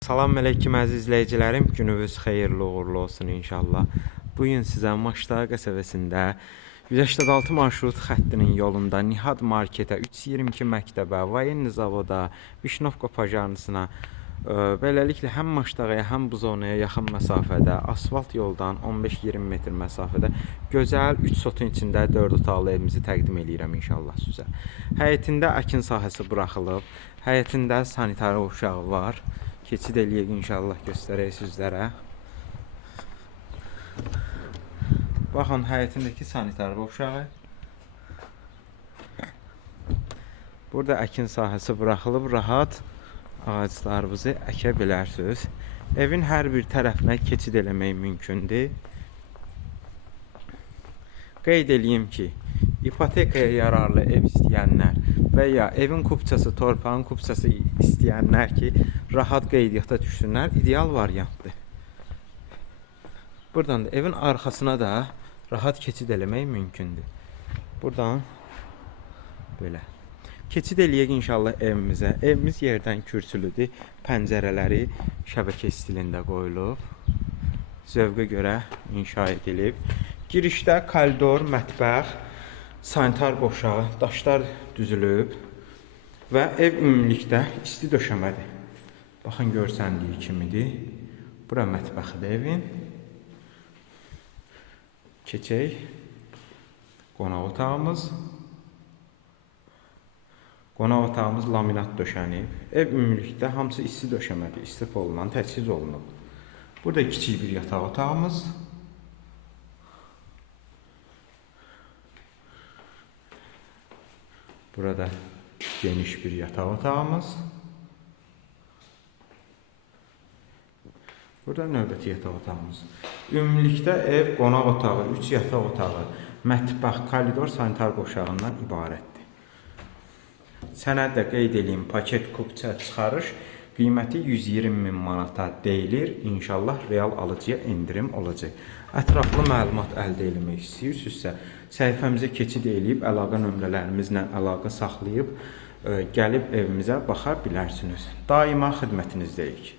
Salam əleykum əziz izləyicilərim, gününüz xeyirli uğurlu olsun inşallah. Bugün sizə Maştağı qəsəbəsində 186 marşrut xəttinin yolunda Nihat marketə, 322 məktəbə, Voyenni zavoda, Vişnovka pajarnısına, beləliklə həm Maştağıya, həm bu zonaya yaxın məsafədə, asfalt yoldan 15-20 metr məsafədə gözəl 3 sotun içində 4 otaqlı evimizi təqdim edirəm inşallah sizə. Həyətində əkin sahəsi buraxılıb, həyətində sanitar uşağı var. Keçid eləyək inşallah, göstərək sizlərə. Baxın, həyətindəki sanitar uşağı. Burada əkin sahəsi buraxılıb, rahat ağaclarınızı əkə bilərsiniz. Evin hər bir tərəfinə keçid eləmək mümkündür. Qeyd edeyim ki, ipotekaya yararlı ev istəyənlər və ya evin kupçası, torpağın kupçası istəyənlər ki, rahat qeydiyyata düşsünlər, ideal variantdır. Buradan da evin arxasına da rahat keçid eləmək mümkündür. Buradan belə. Keçid eləyək inşallah evimizə. Evimiz yerdən kürsülüdür. Pəncərələri şəbəkə stilində qoyulub. Zövqə görə inşa edilib. Girişdə koridor, mətbəx, sanitar boşağı, daşlar düzülüb və ev ümumilikdə isti döşəmədir. Baxın, görsəndiyi kimidir. Bura mətbəxidir evin. Keçək. Qonaq otağımız. Qonaq otağımız laminat döşənib. Ev ümumilikdə hamısı isti döşəmədir. İsti polundan təchiz olunub. Burada kiçik bir yataq otağımız. Burada geniş bir yataq otağımız. Burada növbəti yataq otağımız. Ümumilikdə ev qonaq otağı, 3 yataq otağı, mətbəx, koridor, sanitar boşağından ibarətdir. Sənəddə qeyd edeyim, paket kupça çıxarış qiyməti 120 min manata deyilir. İnşallah real alıcıya indirim olacaq. Ətraflı məlumat əldə etmək istəyirsinizsə, səhifəmizə keçid edib əlaqə nömrələrimizlə əlaqə saxlayıb gəlib evimizə baxa bilərsiniz. Daima xidmətinizdəyik.